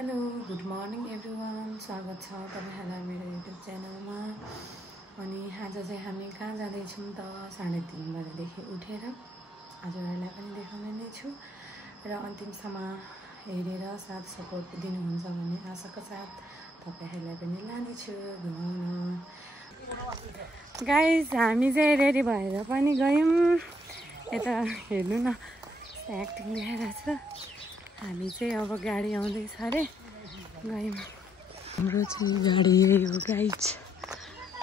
Hello good morning everyone, स्वागत छ तपाईहरुलाई मेरो युट्युब च्यानलमा। अनि आज चाहिँ हामी कहाँ जाँदैछौँ त 3:30 बजेदेखि उठेर हजुरहरूलाई पनि देखाउने नै छु र अन्तिमसम्म हेरेर साथ सपोर्ट दिनुहुन्छ भन्ने आशाका साथ तपाईहरुलाई पनि लानेछु घुमाउन। गाइस हामी चाहिँ रेडी भएर पनि गयौँ। यता हेर्नु न एक्टिङ देखाइरहेछ। हामी चाहिँ अब गाडी आउँदैछ अरे गयौँ। हाम्रो चाहिँ गाडी यही हो गाइज,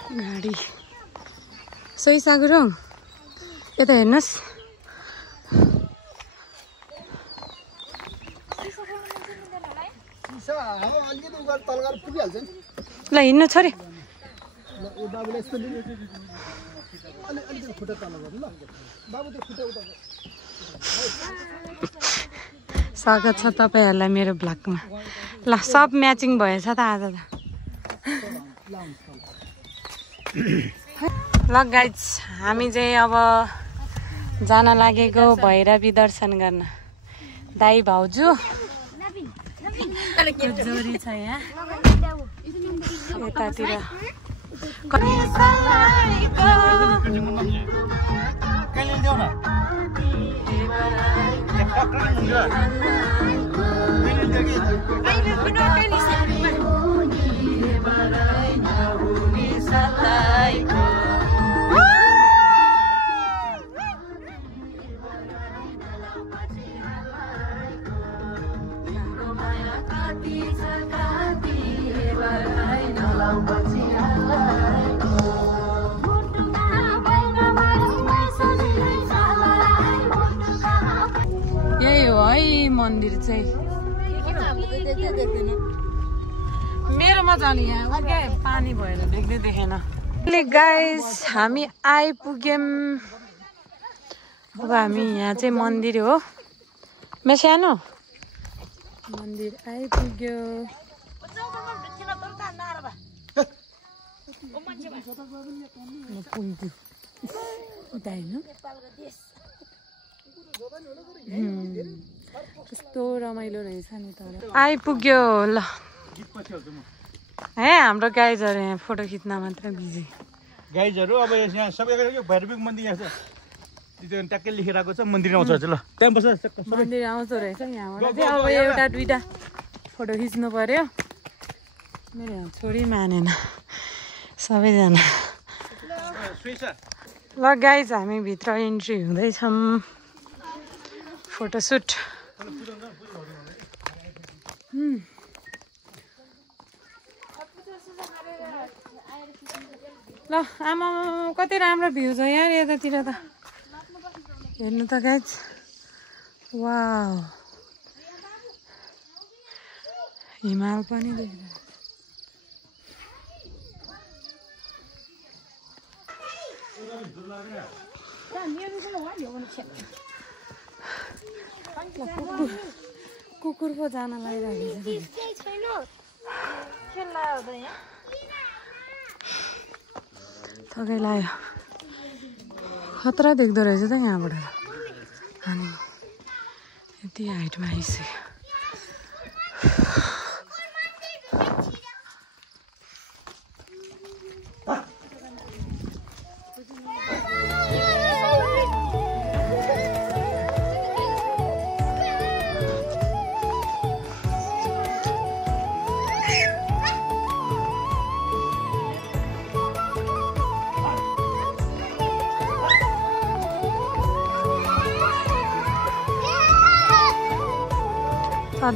गाडी सोही सागुरङ यता हेर्नुहोस्। ल हिँड्नु छोरी। स्वागत छ तपाईहरुलाई मेरो भ्लगमा। ल सब म्याचिङ भएछ त आज त। ल गाइज हामी चाहिँ अब जान लागेको भैरवी दर्शन गर्न। दाई भाउजू जोरी छ यहाँ यतातिर। यही हो है मन्दिर चाहिँ। मेरोमा जाने यहाँ क्या पानी भएर देख्दै देखेन। गाइस हामी आइपुग्यौँ। अब हामी यहाँ चाहिँ मन्दिर हो मेसानो मन्दिर आइपुग्यो। उता हेर्नु कस्तो रमाइलो रहेछ नि। तर आइपुग्यो। ल है हाम्रो गाइजहरू यहाँ फोटो खिच्न मात्र बिजी। गाइजहरू अब यहाँ सबै भैरवी मन्दिर यहाँ छ, ट्याक्कै लेखिरहेको छ मन्दिर आउँछ ल त्यहाँ बस्छ। मन्दिर आउँछ रहेछ यहाँबाट चाहिँ। अब एउटा दुईटा फोटो खिच्नु पर्यो। मेरो छोरी मानेन सबैजना। ल गाइज हामी भित्र इन्ट्री हुँदैछौँ। फोटोसुट ल आमा कति राम्रो भ्यू छ यहाँ यतातिर त। हेर्नु त गाइज, वाउ हिमाल पनि देख्दैन। कुकुर पो जान लागिरहेको थकै लाग्यो। खतरा देख्दो रहेछ त यहाँबाट। अनि यति हाइटमा आइसक्यो।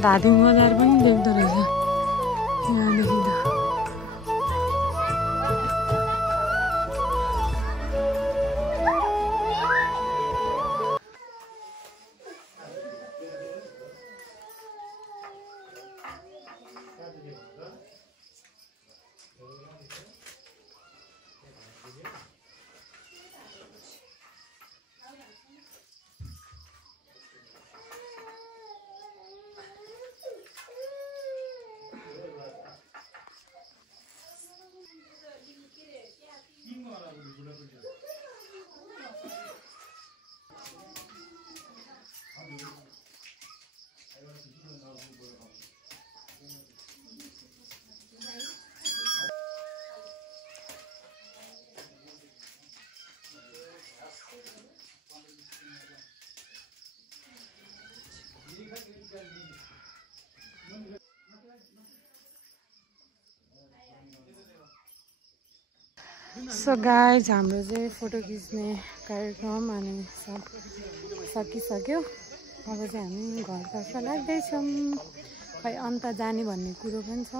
धादिङ बजार पनि देख्दो रहेछ यहाँदेखि त। सो गाइज हाम्रो चाहिँ फोटो खिच्ने कार्यक्रम अनि सब सकिसक्यो। अब चाहिँ हामी घरतर्फ लाग्दैछौँ। खै अन्त जाने भन्ने कुरो पनि छ,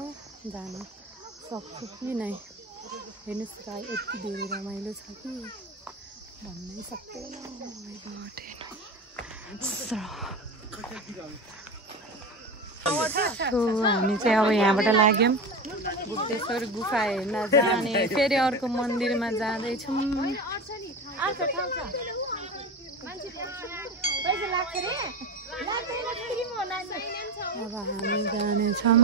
जान सक्छु कि नै। हेर्नुहोस् गाई यति धेरै रमाइलो छ कि भन्नै सक्दैन। सो हामी चाहिँ अब यहाँबाट लाग्यौँ गुप्तेश्वर गुफा हेर्न जाने, फेरि अर्को मन्दिरमा जाँदैछौँ। अब हामी जानेछौँ।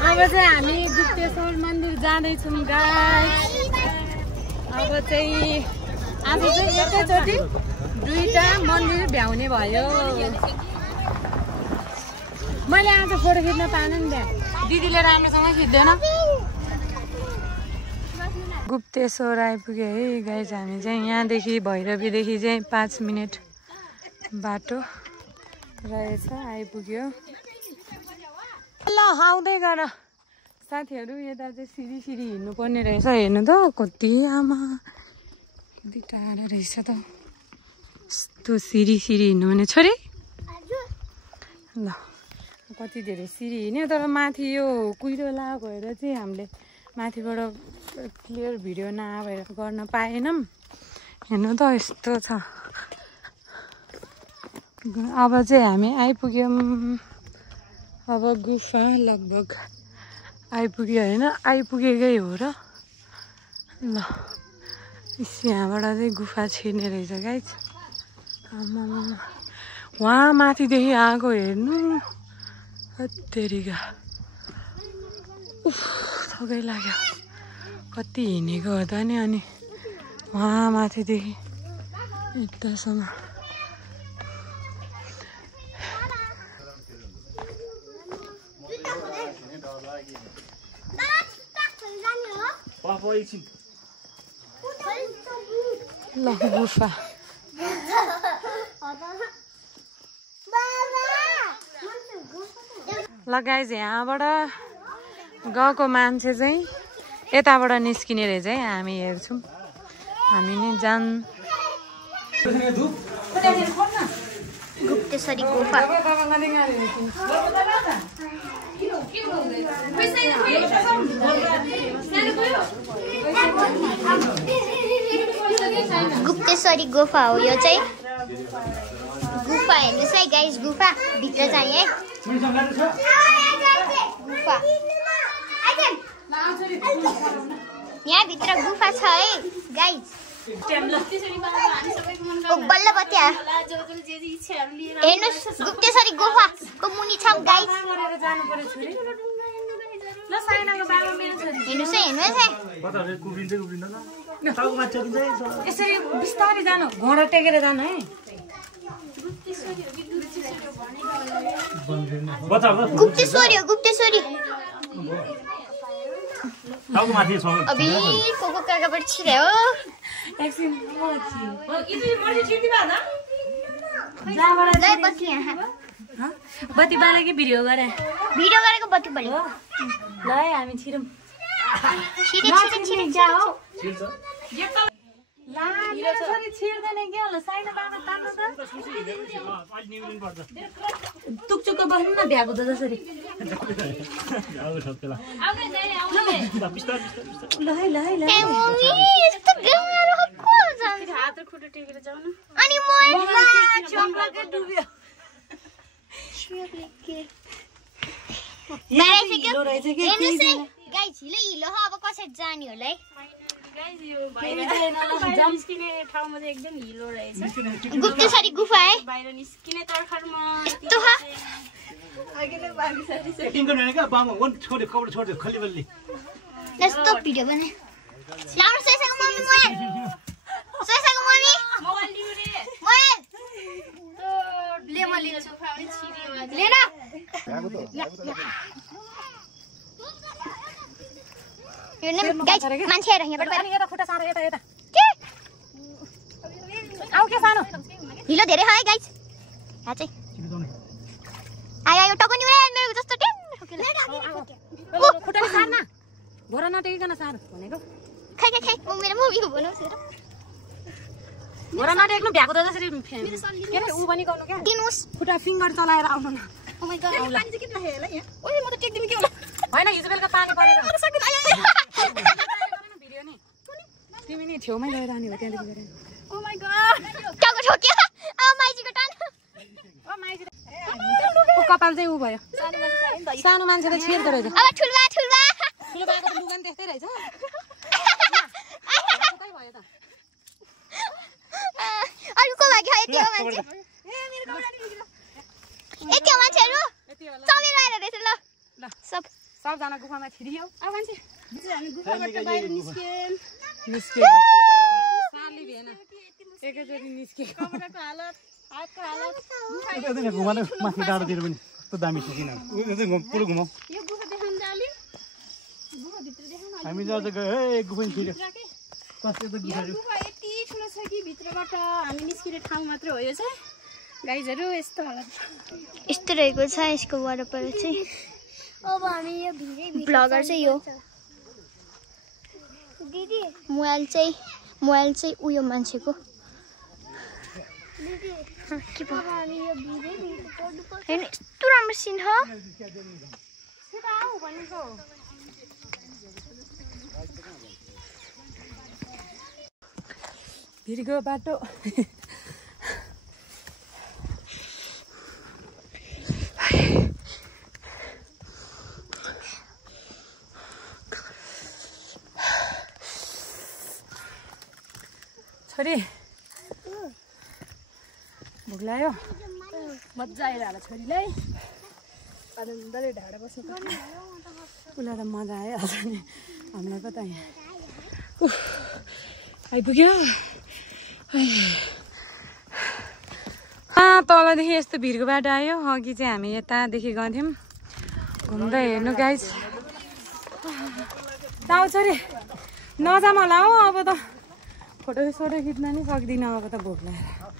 अब चाहिँ हामी गुप्तेश्वर मन्दिर जाँदैछौँ गाइस। अब चाहिँ आज चाहिँ एकैचोटि दुईटा मन्दिर भ्याउने भयो। मैले आज फोटो खिच्न पाएन नि त्यहाँ, दिदीले राम्रोसँग खिच्दैन। गुप्तेश्वर आइपुग्यो है गाइस। हामी चाहिँ यहाँदेखि भैरवीदेखि चाहिँ 5 मिनट बाटो रहेछ, आइपुग्यो। ल आउँदै गर साथीहरू। यता चाहिँ सिरी सिरी हिँड्नुपर्ने रहेछ। हेर्नु त कति आमा कति टाढो रहेछ त। यस्तो सिरी सिरी हिँड्नु भने छोरी ल कति धेरै सिरी हिँड्यो। तर माथि यो कुहिरो लागेको भएर चाहिँ हामीले माथिबाट क्लियर भिडियो नभएर गर्न पाएनौँ। हेर्नु त यस्तो छ। अब चाहिँ हामी आइपुग्यौँ। अब गुफा लगभग आइपुग्यो होइन, आइपुगेकै हो र। ल यहाँबाट चाहिँ गुफा छिर्ने रहेछ गाइस। आमामा वहाँ माथिदेखि आएको हेर्नु हत्तेरिका। उफ थकै लाग्यो, कति हिँडेको हो त नि। अनि वहाँ माथिदेखि यतासम्म ल गुफा। ल गाइज यहाँबाट गएको मान्छे चाहिँ यताबाट निस्किने रहेछ है। हामी हेर्छौँ, हामी नै गुप्तेश्वरी गुफा। गुप्तेश्वरी गुफा हो यो चाहिँ। गुफा हेर्नुहोस् है गाइस, गुफा भित्र चाहिँ है गुफा। यहाँ भित्र गुफा छ है गाइस। बल्ल बत्या हेर्नुहोस् गुप्तेश्वरी गुफाको मुनि छ गाइस। हेर्नुहोस् है, हेर्नुहोस् है। यसरी बिस्तारै जानु, घोडा टेकेर जानु है। गुप्तेश्वरी हो गुप्तेश्वरी। अभी को काकाबाट छिर्यो एकछिन बत्ती बाले कि भिडियो गरे? भिडियो गरेको बत्ती बाल्यो। ल है हामी छिरौँ। टुकचुक्क बस्नु न भ्याएको त जसरी। ल है ल है ल हिलो अब कसरी जाने होला है। गुप्तेश्वरी गुफा है बाहिर निस्किने तर्खरमा। यस्तो भिडियो बने लाउनु सैसँग मम्मी मोबाइल सैसँग मम्मी मोबाइल लिउ रे मोबाइल ले म लिन्छु फाउने छिरियो ले न हेर्नु गाइस मान्छे आएर यहाँबाट बाहिर यता खुट्टा सानो यता यता के आउ के सानो हिलो धेरै है गाइस हा चाहिँ आयो टकनी उडा मेरो जस्तो टेन खुट्टा सार्न घोडा नटेकिकन सार भनेको खै खै खै म मेरो मुभीको बनाउँछु र घोडा नटेक्नु भ्याएको त जसरी के रे उ पनि गर्नु क्या दिनुस् खुट्टा फिङ्गर चलाएर आउनु न ओ माय गॉड पानी चाहिँ किन राखेँ होला यहाँ ओइ म त टेक्दिम के होला होइन हिजो बेलुका पानी परेर भिडियो नि तिमी नि छेउमै गएर आनी हो त्यहाँदेखि गएर ओ माय गॉड टाको ठोक्यो आ माइजीको टान ओ माइजी उ कपाल चाहिँ उ भयो सानो मान्छेले छेर्दो रहेछ अब ठुलबा ठुलो बाको त लुगा नि त्यस्तै रहेछ कतै भयो त अरूको लागि यति हो मान्छे ए मेरो कपडा नि बिग्रो यति हो मान्छेहरु चमेर आएर रहेछ ल ल सबजना गुफामा छिरियो अब मान्छे हामी गुफाबाट बाहिर निस्क्यौं साली भेन एकैचोटी निस्के कपडाको हालत हातको हालत घुमाउनु माथि डाँडोतिर पनि कस्तो दामी छ किन पुरो घुमाऊ यो गुफा देखाउन जाली गुफा भित्र देखाउन हामी जहाँ गयो ए गुफा छिर्यो कस्तो त गुफा गुफा यति ठुलो छ कि भित्रबाट हामी निस्किने ठाउँ मात्र हो यो चाहिँ गाइजहरु यस्तो हालत यस्तो रहेको छ यसको वरपर चाहिँ अब हामी यो भिडियो ब्लगर चाहिँ यो दिदी मोबाइल चाहिँ उयो मान्छेको दिदी के भयो हामी यो भिडियो पढ्नुपर्छ हैन यस्तो राम्रो सिन हो सिधा आऊ भनेको भिरको बाटो छोरी भोक लाग्यो मजा आइरहेको छोरीलाई आनन्दले ढाडा बस्नु उसलाई त मजा आइहाल्छ नि हामीलाई पो त यहाँ आइपुग्यो तलदेखि यस्तो भिरको बाटो आयो अघि चाहिँ हामी यतादेखि गर्थ्यौँ घुम्दै हेर्नु गाइस जाऊ छोरी नजाम होला हौ अब त फोटो खिच्न नि सक्दिनँ अब त भोक लागेर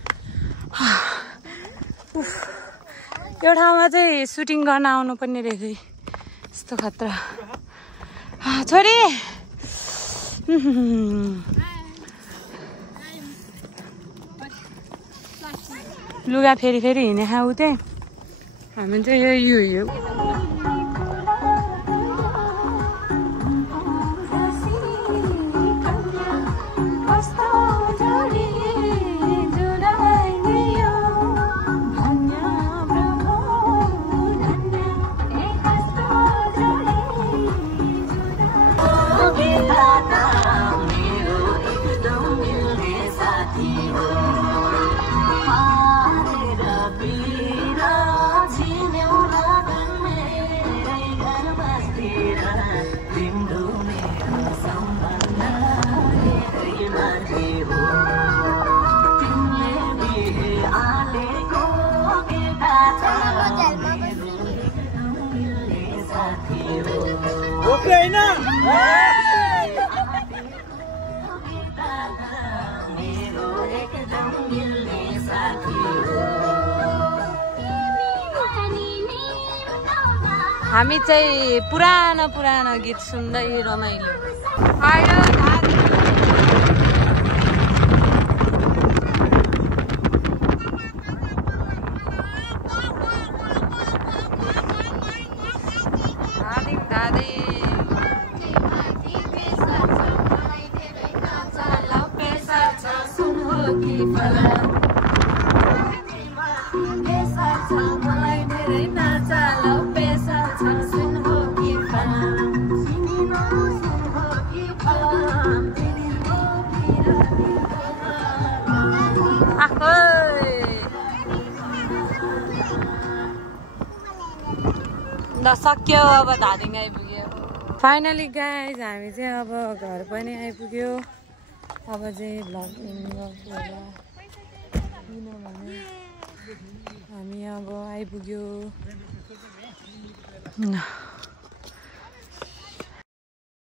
यो ठाउँमा चाहिँ सुटिङ गर्न आउनुपर्ने रहेछ यस्तो खतरा छोरी लुगा फेरि हिँडे खाऊ चाहिँ हामी चाहिँ यो हामी चाहिँ पुरानो गीत सुन्दै रमाइलो आयो सक्यो अब धादिङ आइपुग्यो फाइनली गाइज हामी चाहिँ अब घर पनि आइपुग्यो अब चाहिँ भ्लग गर्छु होला किनभने हामी अब आइपुग्यो